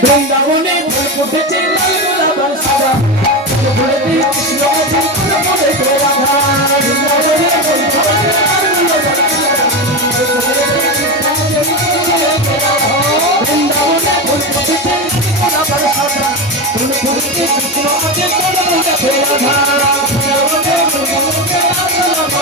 বৃন্দাবনে ফুল ফুটেছে লাল গোলাপ আর সাদা ফুলেতে কৃষ্ণ আছে ফুলেতে রাধা বৃন্দাবনে ফুল ফুটেছে লাল গোলাপ আর সাদা বৃন্দাবনে ফুল ফুটেছে লাল গোলাপ আর সাদা ফুলেতে কৃষ্ণ আছে ফুলেতে রাধা কৃষ্ণ আছে রাধা বৃন্দাবনে ফুল ফুটেছে লাল গোলাপ আর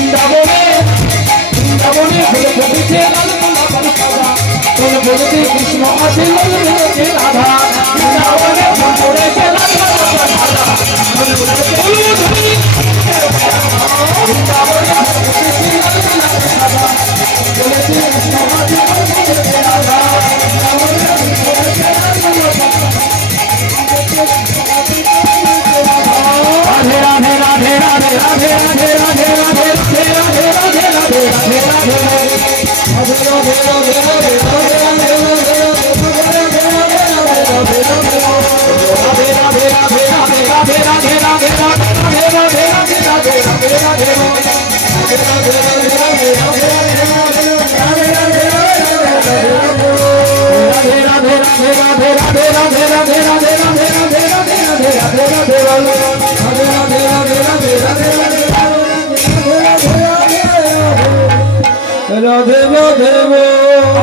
সাদা বৃন্দাবনে ফুল ফুটেছে লাল গোলাপ আর সাদা ফুলেতে কৃষ্ণ আছে ফুলেতে রাধা বৃন্দাবনে ফুল ফুটেছে লাল গোলাপ আর সাদা রাধে রাধে রাধে রাধে রাধে রাধে রাধে রাধে রাধে রাধে রাধে রাধে রাধে রাধে